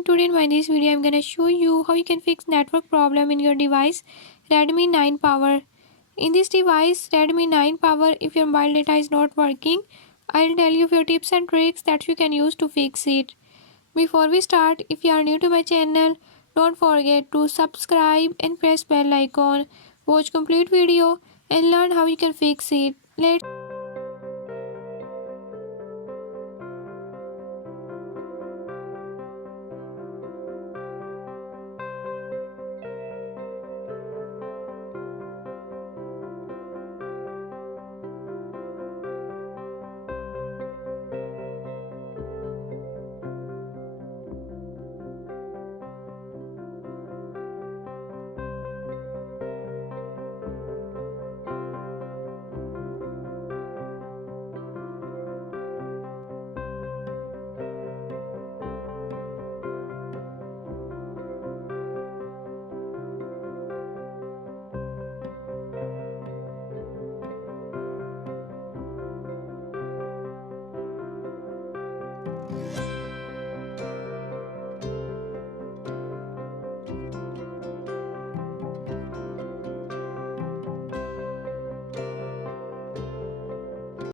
everyone, today in this video I'm gonna show you how you can fix network problem in your device Redmi 9 Power. In this device Redmi 9 Power, if your mobile data is not working, I'll tell you few tips and tricks that you can use to fix it. Before we start, if you are new to my channel, don't forget to subscribe and press bell icon. Watch complete video and learn how you can fix it. Let's